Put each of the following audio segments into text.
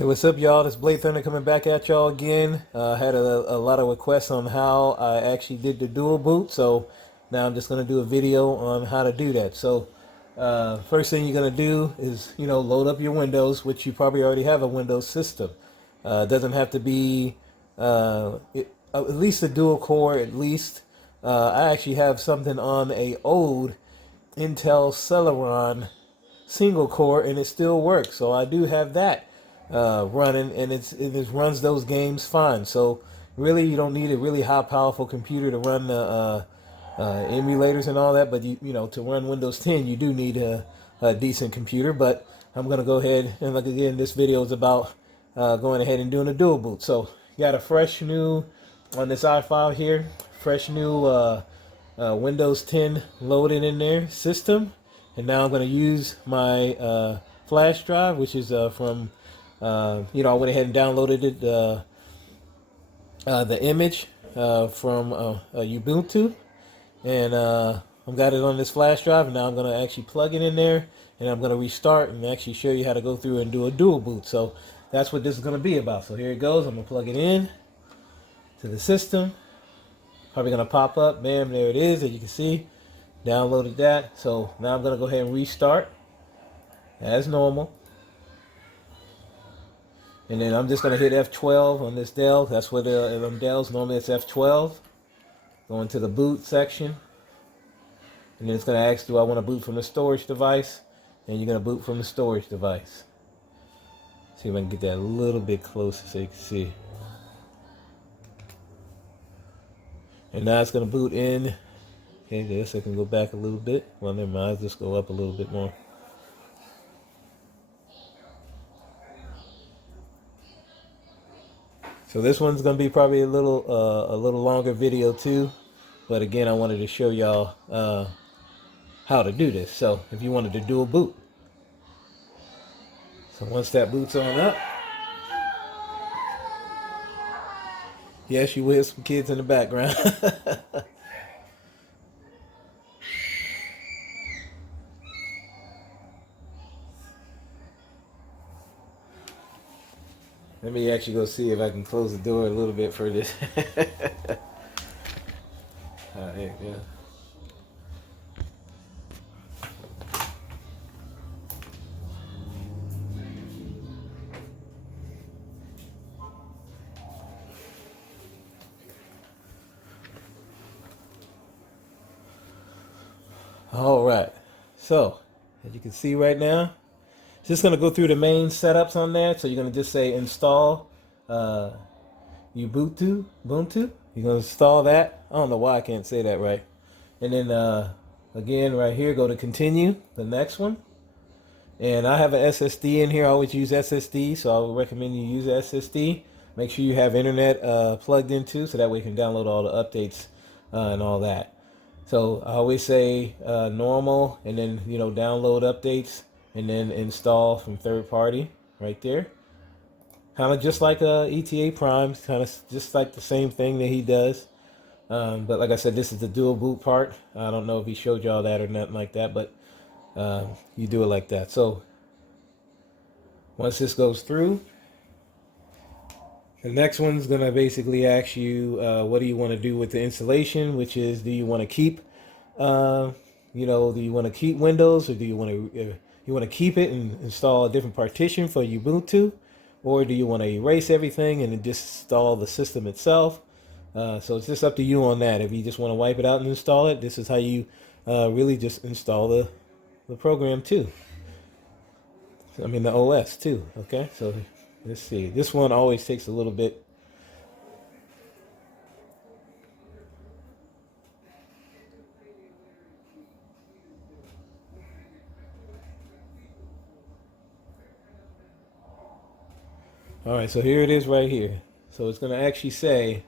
Hey, what's up, y'all? This Blade Thunder coming back at y'all again. I had a lot of requests on how I actually did the dual boot, so now I'm just going to do a video on how to do that. So, first thing you're going to do is, load up your Windows, which you probably already have a Windows system. It doesn't have to be at least a dual core, at least. I actually have something on a old Intel Celeron single core, and it still works. So I do have that running, and it runs those games fine. So really, you don't need a really high powerful computer to run the emulators and all that. But to run Windows 10, you do need a decent computer. But I'm gonna go ahead and look again. This video is about going ahead and doing a dual boot. So got a fresh new on this i5 here, fresh new Windows 10 loaded in there system. And now I'm going to use my flash drive, which is from, I went ahead and downloaded it, the image from Ubuntu. And I've got it on this flash drive. And now I'm going to actually plug it in there. And I'm going to restart and actually show you how to go through and do a dual boot. So that's what this is going to be about. So here it goes. I'm going to plug it in to the system. Probably going to pop up. Bam, there it is, as you can see. Downloaded that. So now I'm going to go ahead and restart as normal. And then I'm just going to hit F12 on this Dell. That's where them Dells, normally it's F12. Go into the boot section. And then it's going to ask, do I want to boot from the storage device? And you're going to boot from the storage device. See if I can get that a little bit closer so you can see. And now it's going to boot in. Okay, this I can go back a little bit. Well, never mind. I'll just go up a little bit more. So this one's going to be probably a little longer video too. But again, I wanted to show y'all how to do this. So if you wanted to do a boot. So once that boot's on up. Yes, you will hear some kids in the background. Let me actually go see if I can close the door a little bit for this. Alright, yeah. Alright, so as you can see right now, it's just going to go through the main setups on there. So you're going to just say install Ubuntu. You're going to install that. I don't know why I can't say that right. And then again, right here, go to continue, the next one. And I have an SSD in here. I always use SSD, so I would recommend you use SSD. Make sure you have internet plugged into, so that way you can download all the updates and all that. So I always say normal, and then download updates, and then install from third party right there. Kind of just like ETA Prime, kind of just like the same thing that he does. But like I said, this is the dual boot part. I don't know if he showed y'all that or nothing like that, but you do it like that. So once this goes through, the next one's going to basically ask you what do you want to do with the installation, which is, do you want to keep do you want to keep Windows, or do you want to keep it and install a different partition for Ubuntu, or do you want to erase everything and then just install the system itself? So it's just up to you on that. If you just want to wipe it out and install it, this is how you really just install the program too. I mean the OS too. Okay, so let's see. This one always takes a little bit. All right, so here it is right here. So it's going to actually say,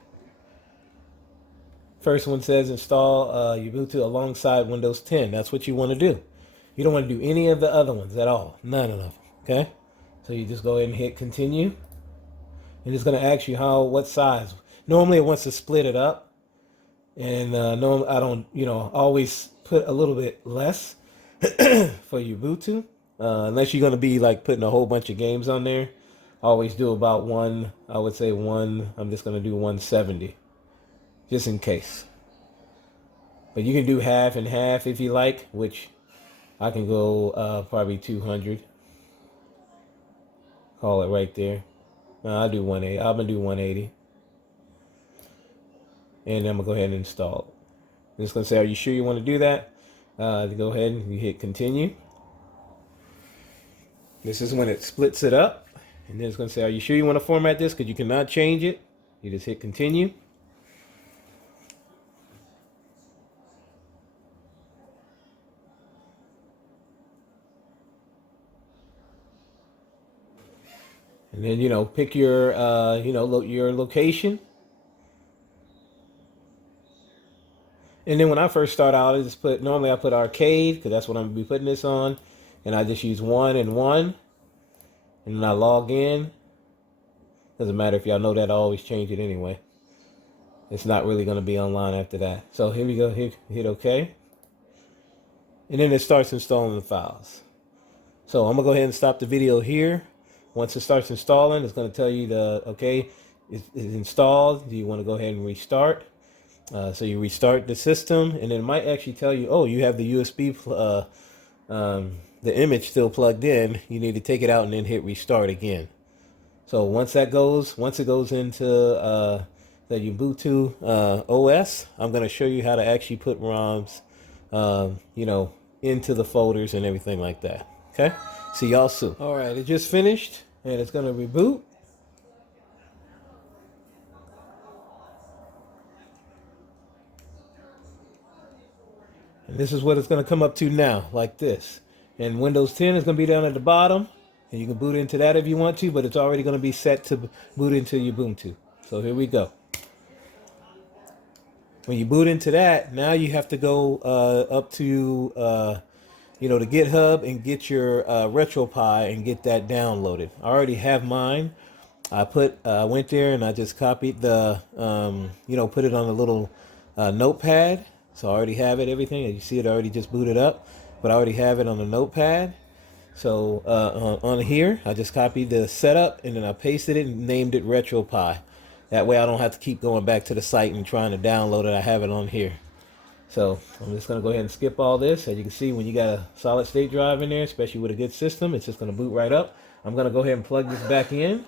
first one says install Ubuntu alongside Windows 10. That's what you want to do. You don't want to do any of the other ones at all. None of them. Okay? So you just go ahead and hit continue. And it's going to ask you what size. Normally it wants to split it up. And normally I don't, always put a little bit less for Ubuntu. Unless you're going to be like putting a whole bunch of games on there. always do about one, I would say one, I'm just going to do 170, just in case. But you can do half and half if you like, which I can go probably 200. Call it right there. No, I'll do 180. I'm going to do 180. And I'm going to go ahead and install it. I'm just going to say, are you sure you want to do that? Go ahead and you hit continue. This is when it splits it up. And then it's going to say, are you sure you want to format this? Because you cannot change it. You just hit continue. And then, pick your, your location. And then when I first start out, normally I put arcade, because that's what I'm going to be putting this on. And I just use 1 and 1. And then I log in. Doesn't matter if y'all know that, I always change it anyway. It's not really going to be online after that. So here we go, hit OK. And then it starts installing the files. So I'm going to go ahead and stop the video here. Once it starts installing, it's going to tell you it's installed. Do you want to go ahead and restart? So you restart the system, and it might actually tell you, oh, you have the USB, the image still plugged in. You need to take it out and then hit restart again. So once it goes into the Ubuntu OS, I'm going to show you how to actually put ROMs, into the folders and everything like that. Okay? See y'all soon. All right, it just finished, and it's going to reboot. And this is what it's going to come up to now, like this. And Windows 10 is going to be down at the bottom, and you can boot into that if you want to, but it's already going to be set to boot into Ubuntu. So here we go. When you boot into that, now you have to go up to the GitHub and get your Retropie and get that downloaded. I already have mine. I went there and I just copied the put it on a little notepad. So I already have it, everything. As you see, it already just booted up, but I already have it on the notepad. So on here, I just copied the setup and then I pasted it and named it Retropie. That way I don't have to keep going back to the site and trying to download it. I have it on here. So I'm just going to go ahead and skip all this. As you can see, when you got a solid state drive in there, especially with a good system, it's just going to boot right up. I'm going to go ahead and plug this back in.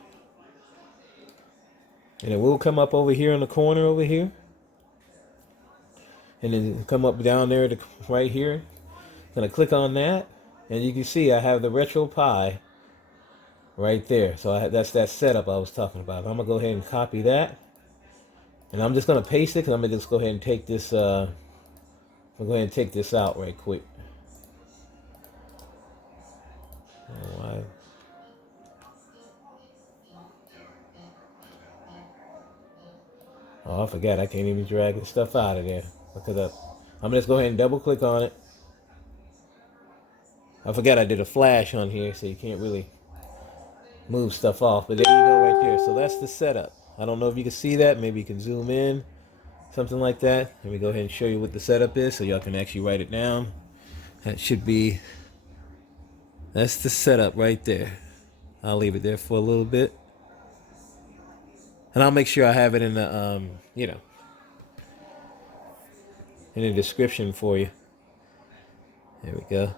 And it will come up over here in the corner over here. And then come up down there right here. I'm going to click on that. And you can see I have the Retropie right there. So that's that setup I was talking about. I'm going to go ahead and copy that. And I'm just going to paste it because I'm going to just go ahead and take this I'll go ahead and take this out right quick. Oh, I forgot. I can't even drag the stuff out of there. Because I'm just go ahead and double click on it. I forgot I did a flash on here, so you can't really move stuff off. But there you go right there. So that's the setup. I don't know if you can see that. Maybe you can zoom in. Something like that. Let me go ahead and show you what the setup is so y'all can actually write it down. That's the setup right there. I'll leave it there for a little bit. And I'll make sure I have it in the, in the description for you. There we go.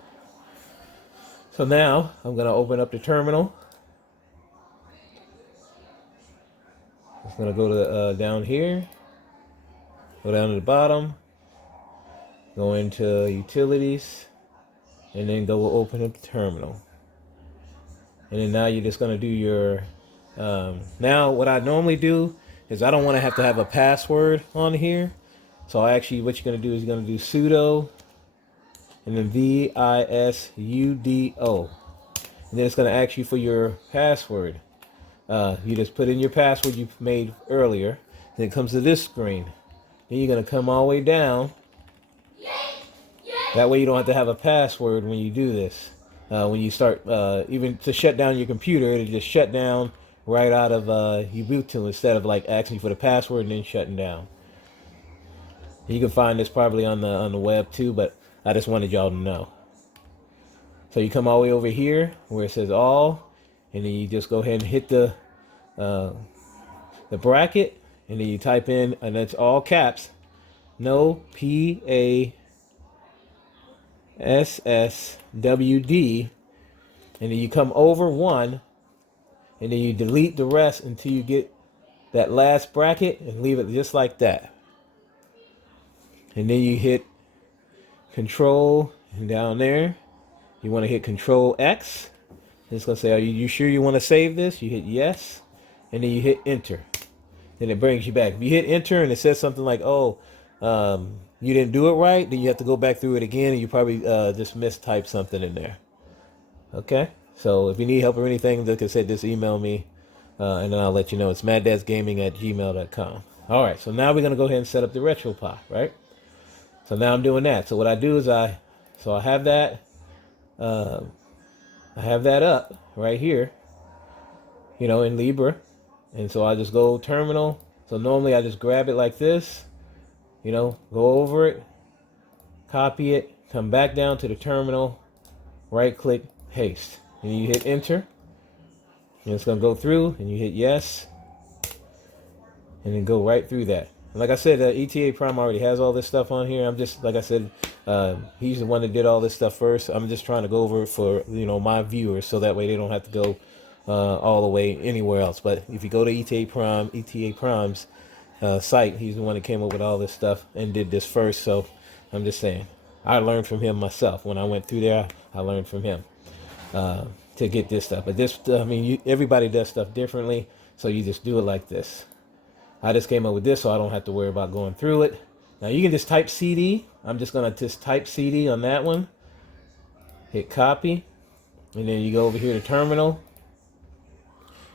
So now I'm going to open up the terminal. I'm going to go to down here. Go down to the bottom, go into utilities, and then go open up the terminal. And then now you're just going to do your, now what I normally do is I don't want to have a password on here. So what you're going to do is you're going to do sudo, and then VISUDO. And then it's going to ask you for your password. You just put in your password you made earlier. Then it comes to this screen. Then you're going to come all the way down. That way you don't have to have a password when you do this. When you start, even to shut down your computer, it'll just shut down right out of Ubuntu instead of like asking you for the password and then shutting down. You can find this probably on the web too, but I just wanted y'all to know. So you come all the way over here where it says all, and then you just go ahead and hit the bracket, and then you type in, and it's all caps, no PASSWD, and then you come over 1, and then you delete the rest until you get that last bracket and leave it just like that. And then you hit Control, and down there you want to hit Control X. It's going to say, are you sure you want to save this? You hit yes, and then you hit enter. Then it brings you back. If you hit enter and it says something like, oh, you didn't do it right, then you have to go back through it again, and you probably just mistyped something in there. Okay? So if you need help or anything, like I said, just email me, and then I'll let you know. It's maddadsgaming@gmail.com. All right, so now we're going to go ahead and set up the RetroPie, right? So now I'm doing that. So what I do is I have that, up right here, in Libre. And so I just go terminal. So normally I just grab it like this, go over it, copy it, come back down to the terminal, right click, paste. And you hit enter. And it's going to go through, and you hit yes. And then go right through that. And like I said, ETA Prime already has all this stuff on here. I'm just, like I said, he's the one that did all this stuff first. I'm just trying to go over it for, my viewers, so that way they don't have to go all the way anywhere else. But if you go to ETA Prime's site, he's the one that came up with all this stuff and did this first. So I'm just saying, I learned from him myself. When I went through there, I learned from him to get this stuff. But this, everybody does stuff differently, so you just do it like this. I just came up with this so I don't have to worry about going through it. Now you can just type CD. I'm just going to just type CD on that one. Hit copy. And then you go over here to terminal.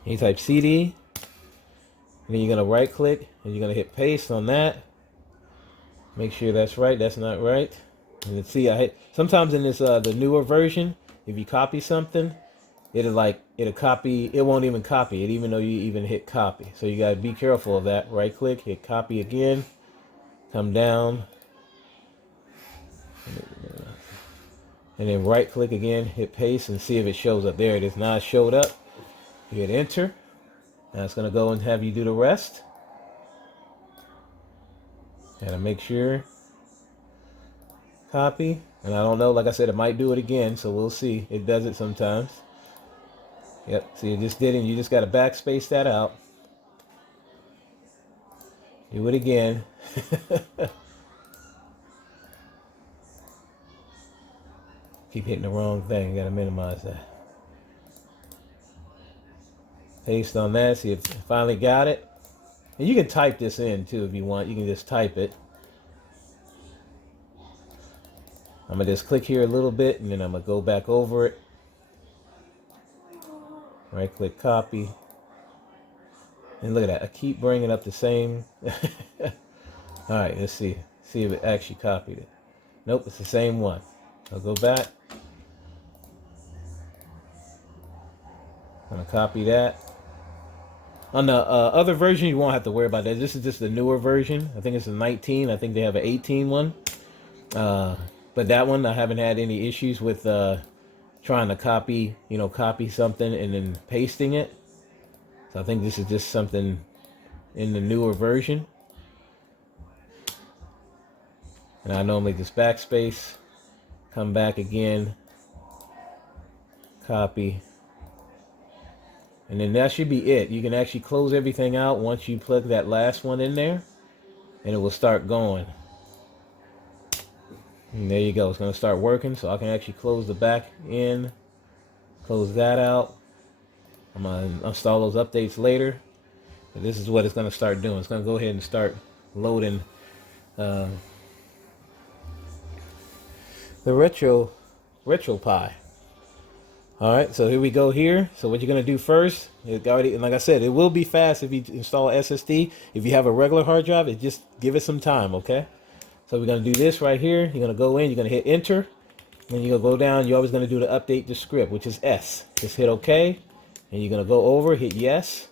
And you type CD. And then you're going to right click. And you're going to hit paste on that. Make sure that's right. That's not right. And then see, sometimes in this the newer version, if you copy something, it'll copy, it won't even copy it, even though you even hit copy. So you got to be careful of that. Right click, hit copy again, come down, and then right click again, hit paste, and see if it shows up. There it is. Now it showed up. You hit enter. Now it's going to go and have you do the rest. Gotta make sure. Copy. And I don't know, like I said, it might do it again, so we'll see. It does it sometimes. Yep, see, it just didn't. You just got to backspace that out. Do it again. Keep hitting the wrong thing. Got to minimize that. Paste on that. See if it finally got it. And you can type this in too if you want. You can just type it. I'm going to just click here a little bit, and then I'm going to go back over it. Right click, copy. And look at that. I keep bringing up the same. All right, let's see. See if it actually copied it. Nope, it's the same one. I'll go back. I'm going to copy that. On the other version, you won't have to worry about that. This is just the newer version. I think it's a 19. I think they have an 18 one. But that one, I haven't had any issues with trying to copy something and then pasting it. So I think this is just something in the newer version. And I normally just backspace, come back again, copy. And then that should be it. You can actually close everything out once you plug that last one in there, and it will start going. And there you go. It's going to start working, so I can actually close the back in, close that out. I'm going to install those updates later. But this is what it's going to start doing. It's going to go ahead and start loading the RetroPie. All right, so here we go here. So what you're going to do first, and like I said, it will be fast if you install SSD. If you have a regular hard drive, just give it some time, okay? So we're going to do this right here. You're going to go in, you're going to hit enter. Then you're going to go down. You're always going to do the update the script, which is S. Just hit OK. And you're going to go over, hit yes.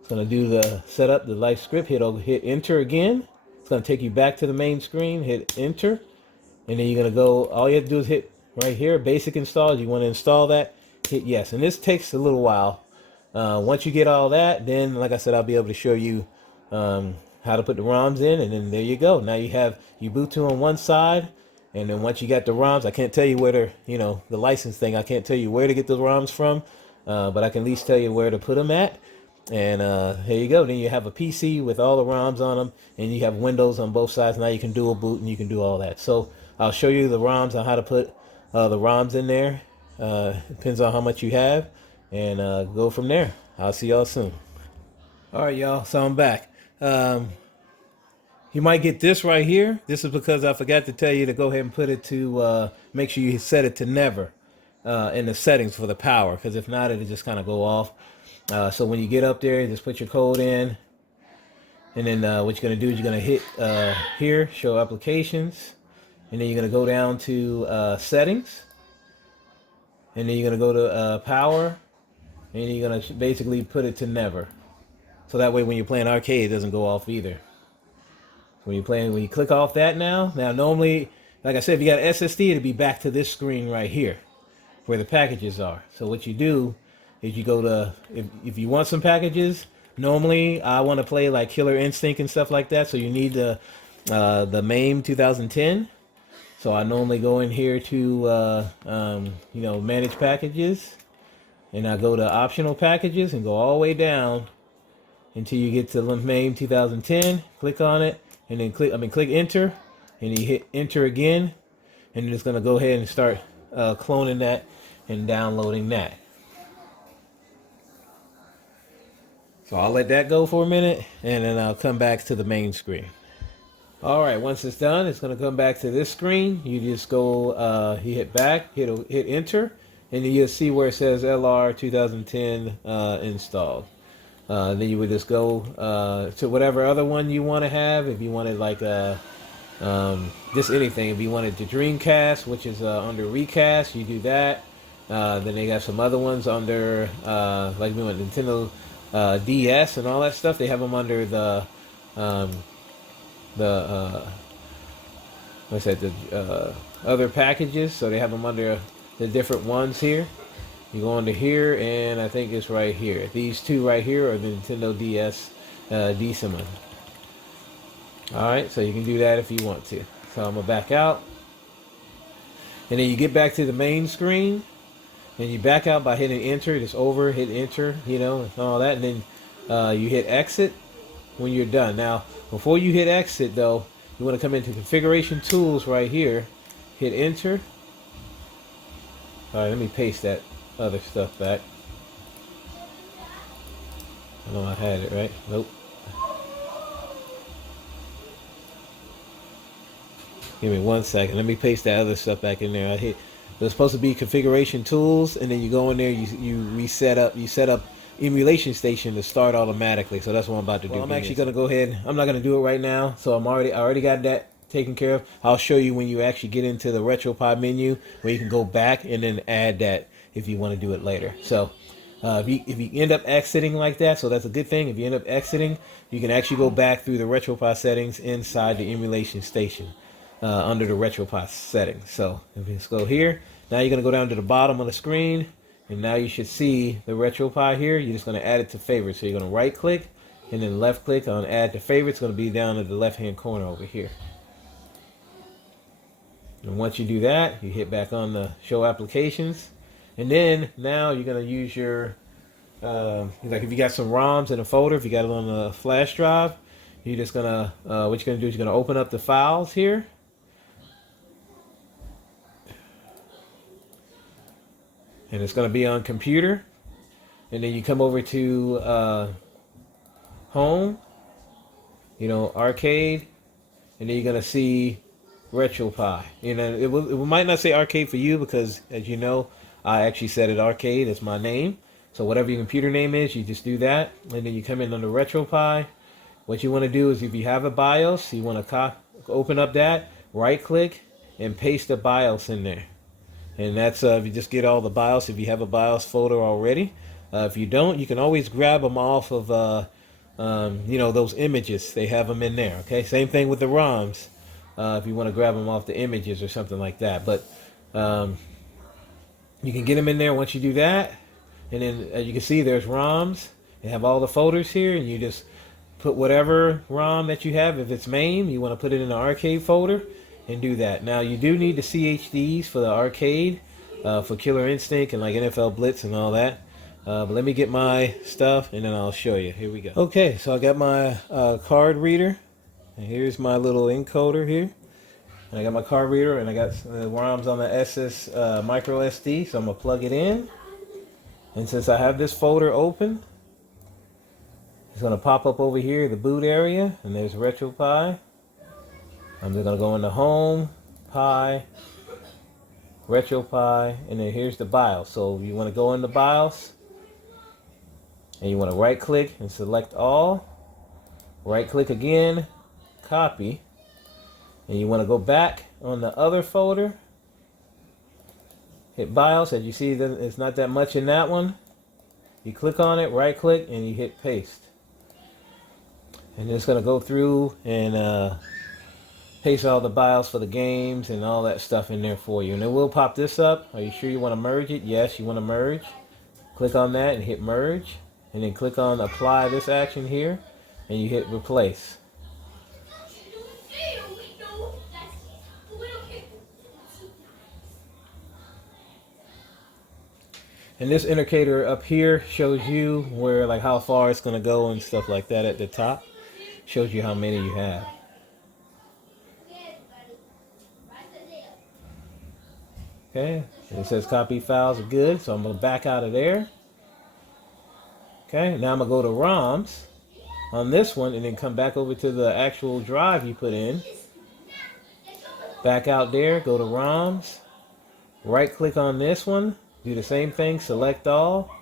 It's going to do the setup, the live script. Hit enter again. It's going to take you back to the main screen. Hit enter. And then you're going to go, all you have to do is hit right here, basic install. You want to install that. hit yes. And this takes a little while. Once you get all that, then like I said, I'll be able to show you how to put the ROMs in, and then there you go. Now you have Ubuntu on one side, and then once you got the ROMs, I can't tell you where to, the license thing, I can't tell you where to get the ROMs from, but I can at least tell you where to put them at. And here you go. Then you have a PC with all the ROMs on them, and you have Windows on both sides. Now you can dual boot, and you can do all that. So I'll show you the ROMs on how to put the ROMs in there. Depends on how much you have, and go from there. I'll see y'all soon. All right, y'all. So I'm back. You might get this right here. This is because I forgot to tell you to go ahead and put it to, make sure you set it to never in the settings for the power, because if not, it'll just kind of go off. So when you get up there, just put your code in, and then what you're going to do is you're going to hit here, show applications, and then you're going to go down to settings, and then you're going to go to power, and you're going to basically put it to never. So that way when you're playing arcade, it doesn't go off either. When you click off that now normally, like I said, if you got an SSD, it'll be back to this screen right here where the packages are. So what you do is you go to, if you want some packages, normally I want to play like Killer Instinct and stuff like that, so you need the MAME 2010. So I normally go in here to manage packages, and I go to optional packages and go all the way down until you get to MAME 2010. Click on it, and then click enter, and you hit enter again, and it's going to go ahead and start cloning that and downloading that. So I'll let that go for a minute, and then I'll come back to the main screen. All right, once it's done, it's going to come back to this screen. You just go, you hit back, hit enter, and then you'll see where it says LR 2010 installed. Then you would just go to whatever other one you want to have. If you wanted like just anything, if you wanted the Dreamcast, which is under recast, you do that. Then they got some other ones under like we want Nintendo DS and all that stuff. They have them under the what's that, the other packages. So they have them under the different ones here. You go under here, and I think it's right here. These two right here are the Nintendo DS Decima. Alright, so you can do that if you want to. So I'm going to back out. And then you get back to the main screen, and you back out by hitting enter. Just over, hit enter, and all that. And then you hit exit when you're done. Now, before you hit exit, though, you want to come into configuration tools right here. Hit enter. Alright, let me paste that other stuff back. I know I had it, right? Nope. Give me 1 second. Let me paste that other stuff back in there. There's supposed to be configuration tools, and then you go in there, you set up emulation station to start automatically. So that's what I'm about to do. I'm actually going to go ahead. I'm not going to do it right now. So I already got that taken care of. I'll show you when you actually get into the RetroPie menu, where you can go back and then add that if you want to do it later. So if you end up exiting like that, so that's a good thing. If you end up exiting, you can actually go back through the RetroPie settings inside the emulation station under the RetroPie settings. So if you just go here, now you're going to go down to the bottom of the screen, and now you should see the RetroPie here. You're just going to add it to favorites. So you're going to right click and then left click on add to favorites. It's going to be down at the left hand corner over here. And once you do that, you hit back on the show applications. And then now you're going to use your, like if you got some ROMs in a folder, if you got it on a flash drive, you're just going to, what you're going to do is you're going to open up the files here. And it's going to be on computer. And then you come over to home, arcade, and then you're going to see RetroPie. It might not say arcade for you because, as you know, I actually set it arcade. It's my name. So whatever your computer name is, you just do that. And then you come in under RetroPie. What you want to do is if you have a BIOS, you want to open up that, right click, and paste the BIOS in there. And that's if you just get all the BIOS, if you have a BIOS folder already. If you don't, you can always grab them off of, those images. They have them in there, okay? Same thing with the ROMs. If you want to grab them off the images or something like that. But You can get them in there once you do that. And then as you can see, there's ROMs. They have all the folders here, and you just put whatever ROM that you have. If it's MAME, you want to put it in the arcade folder and do that. Now you do need the CHDs for the arcade, for Killer Instinct and like NFL Blitz and all that. But let me get my stuff and then I'll show you. Here we go. Okay, so I got my card reader. And here's my little encoder here. And I got my card reader and I got the ROMs on the SS micro SD. So I'm going to plug it in. And since I have this folder open, it's going to pop up over here, the boot area. And there's RetroPie. I'm just going to go into Home, Pi, RetroPie, and then here's the BIOS. So you want to go in the BIOS. And you want to right click and select all. Right click again, copy. And you want to go back on the other folder. Hit BIOS. As you see, it's not that much in that one. You click on it, right click, and you hit paste. And it's going to go through and paste all the BIOS for the games and all that stuff in there for you. And it will pop this up. Are you sure you want to merge it? Yes, you want to merge. Click on that and hit merge. And then click on apply this action here. And you hit replace. And this indicator up here shows you where, like, how far it's going to go and stuff like that at the top. Shows you how many you have. Okay, it says copy files are good, so I'm going to back out of there. Okay, now I'm going to go to ROMs on this one and then come back over to the actual drive you put in. Back out there, go to ROMs, right click on this one, do the same thing, select all.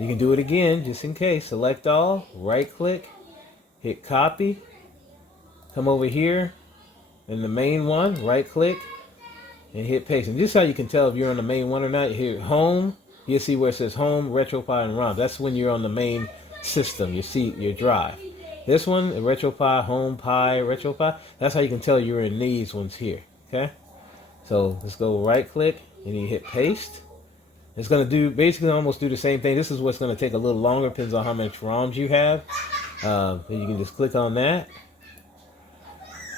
You can do it again just in case. Select all, right click, hit copy, come over here in the main one, right click, and hit paste. And this is how you can tell if you're on the main one or not. Here, home, you'll see where it says home, RetroPie, and ROM. That's when you're on the main system, your drive. This one, RetroPie, home, Pi, RetroPie, that's how you can tell you're in these ones here, okay? So let's go right click and you hit paste. It's going to do basically almost do the same thing. This is what's going to take a little longer, depends on how much ROMs you have. Then you can just click on that.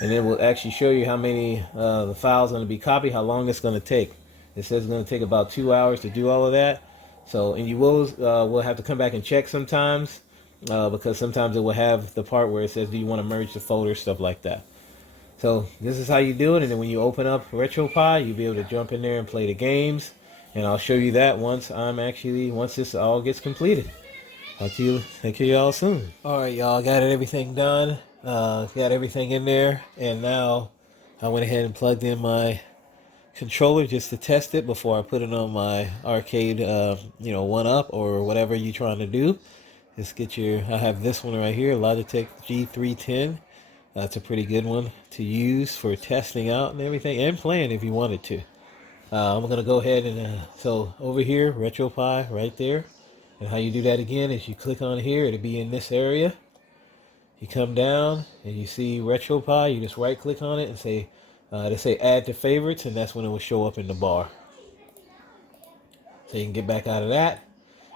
And it will actually show you how many the files are going to be copied, how long it's going to take. It says it's going to take about 2 hours to do all of that. So, and you will have to come back and check sometimes because sometimes it will have the part where it says, do you want to merge the folder, stuff like that. So this is how you do it. And then when you open up RetroPie, you'll be able to jump in there and play the games. And I'll show you that once this all gets completed. Talk to y'all soon. All right, y'all, got everything done. Got everything in there, and now I went ahead and plugged in my controller just to test it before I put it on my arcade, 1-up or whatever you're trying to do. Just get I have this one right here, Logitech G310. That's a pretty good one to use for testing out and everything, and playing if you wanted to. I'm gonna go ahead and so over here, RetroPie right there. And how you do that again is you click on here, it'll be in this area. You come down and you see RetroPie, you just right click on it and say, they say add to favorites, and that's when it will show up in the bar. So you can get back out of that,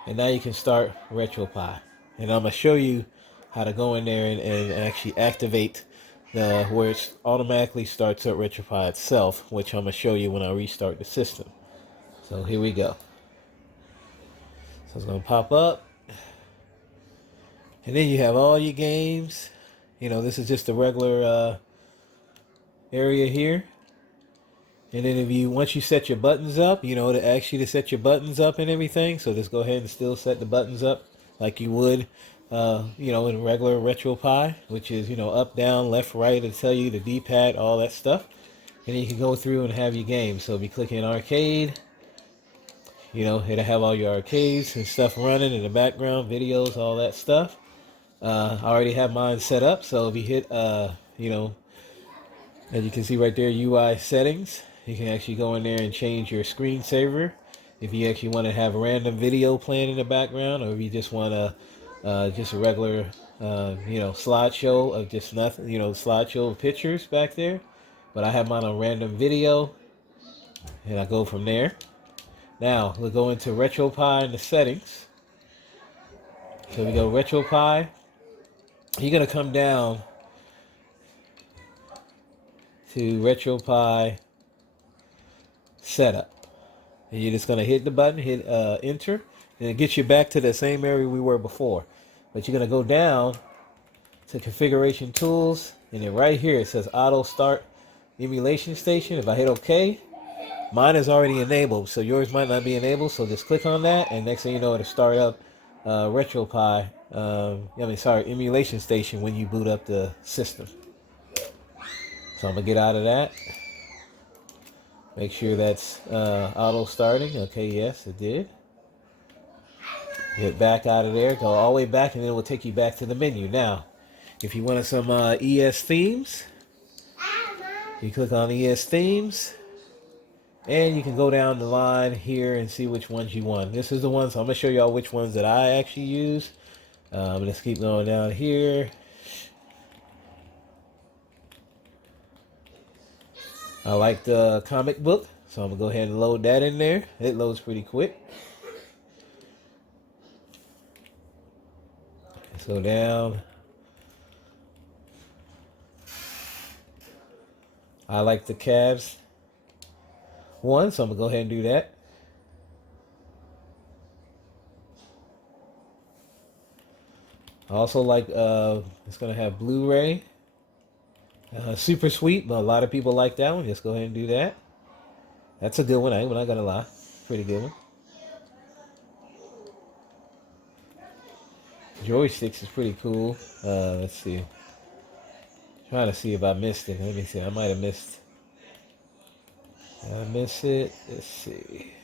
and now you can start RetroPie. And I'm going to show you how to go in there and actually activate where it automatically starts up RetroPie itself, which I'm going to show you when I restart the system. So here we go. So it's going to pop up. And then you have all your games. This is just the regular area here. And then once you set your buttons up, to ask you to set your buttons up and everything. So just go ahead and still set the buttons up like you would, in regular RetroPie, which is, up, down, left, right, to tell you the D-pad, all that stuff. And then you can go through and have your games. So if you click in arcade, it'll have all your arcades and stuff running in the background, videos, all that stuff. I already have mine set up, so if you hit, as you can see right there, UI settings, you can actually go in there and change your screensaver. If you actually want to have a random video playing in the background, or if you just want just a regular, slideshow of just nothing, slideshow of pictures back there. But I have mine on random video, and I go from there. Now we'll go into RetroPie in the settings. So we go RetroPie. You're gonna come down to RetroPie setup. And you're just gonna hit the button, hit enter, and it gets you back to the same area we were before. But you're gonna go down to configuration tools, and then right here it says auto start emulation station. If I hit OK, mine is already enabled, so yours might not be enabled. So just click on that, and next thing you know, it'll start up RetroPie. Emulation station when you boot up the system. So I'm gonna get out of that. Make sure that's auto starting. Okay, yes, it did. Get back out of there, go all the way back, and then it will take you back to the menu. Now, if you wanted some ES themes, you click on ES themes, and you can go down the line here and see which ones you want. This is the ones, I'm going to show y'all which ones that I actually use. Let's keep going down here. I like the comic book, so I'm going to go ahead and load that in there. It loads pretty quick. Let's go down. I like the Cavs one, so I'm going to go ahead and do that. I also like, it's going to have Blu-ray. Super sweet, but a lot of people like that one. Just go ahead and do that. That's a good one, I'm not going to lie. Pretty good one. Joysticks is pretty cool. Let's see. Trying to see if I missed it. Let me see. I might have missed. Did I miss it? Let's see.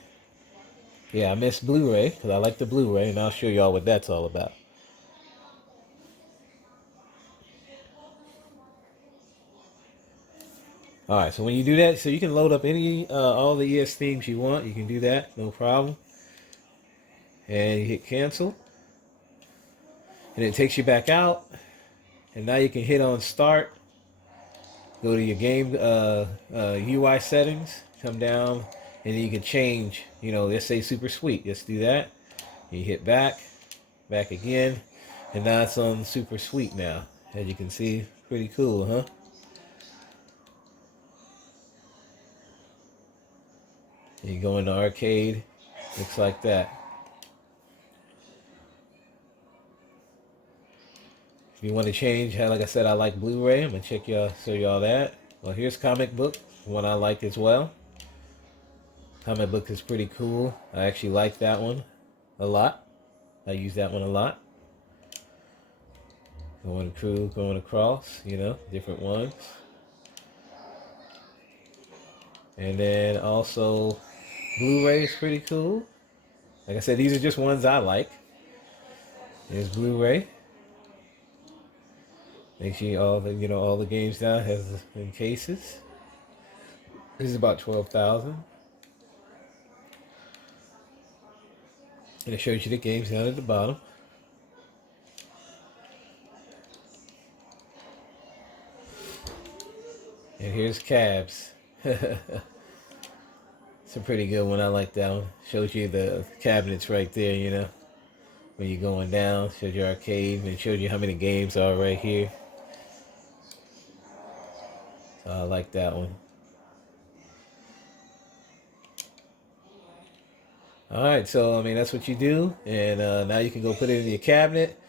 Yeah, I missed Blu-ray because I like the Blu-ray, and I'll show y'all what that's all about. All right, so when you do that, so you can load up any all the ES themes you want. You can do that, no problem. And you hit cancel, and it takes you back out. And now you can hit on start. Go to your game UI settings. Come down, and you can change. You know, let's say super sweet. Just do that. You hit back, back again, and now it's on super sweet now. As you can see, pretty cool, huh? You go into arcade, looks like that. If you want to change, like I said, I like Blu-ray. I'm gonna show y'all that. Well, here's comic book, one I like as well. Comic book is pretty cool. I actually like that one a lot. I use that one a lot. Going through, going across, you know, different ones. And then also Blu-ray is pretty cool. Like I said, these are just ones I like. There's Blu-ray. Make sure all the games now has in cases. This is about 12,000. And it shows you the games down at the bottom. And here's Cabs. It's a pretty good one. I like that one. Shows you the cabinets right there, you know. When you're going down, shows you arcade, and it shows you how many games are right here. So I like that one. Alright, so I mean that's what you do, and now you can go put it in your cabinet,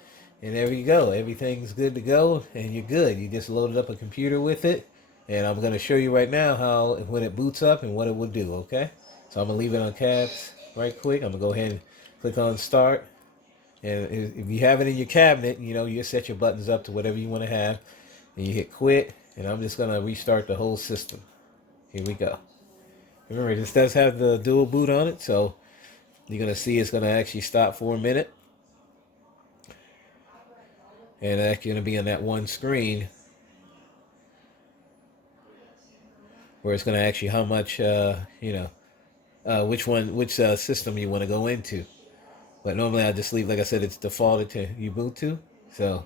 and there you go. Everything's good to go, and you're good. You just loaded up a computer with it, and I'm going to show you right now how when it boots up and what it will do, okay? So I'm going to leave it on cabs right quick. I'm going to go ahead and click on start, and if you have it in your cabinet, you know, you set your buttons up to whatever you want to have, and you hit quit, and I'm just going to restart the whole system. Here we go. Remember, this does have the dual boot on it, so you're going to see it's going to actually stop for a minute. And it's going to be on that one screen where it's going to ask you how much, which system you want to go into. But normally I just leave, like I said, it's defaulted to Ubuntu. So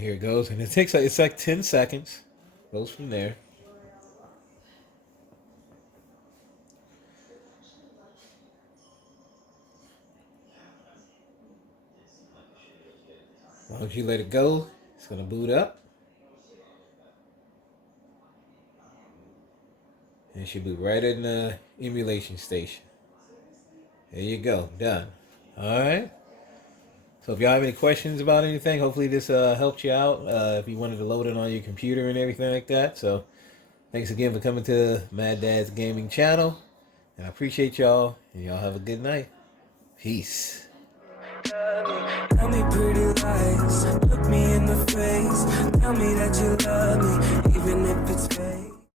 Here it goes, and it's like 10 seconds. Goes from there. As long as you let it go, it's gonna boot up. And it should boot right in the emulation station. There you go, done. Alright. So if y'all have any questions about anything, hopefully this helped you out. If you wanted to load it on your computer and everything like that. So thanks again for coming to Mad Dad's Gaming channel. And I appreciate y'all. And y'all have a good night. Peace. Tell me pretty lies, look me in the face. Tell me that you love me, even if it's fake.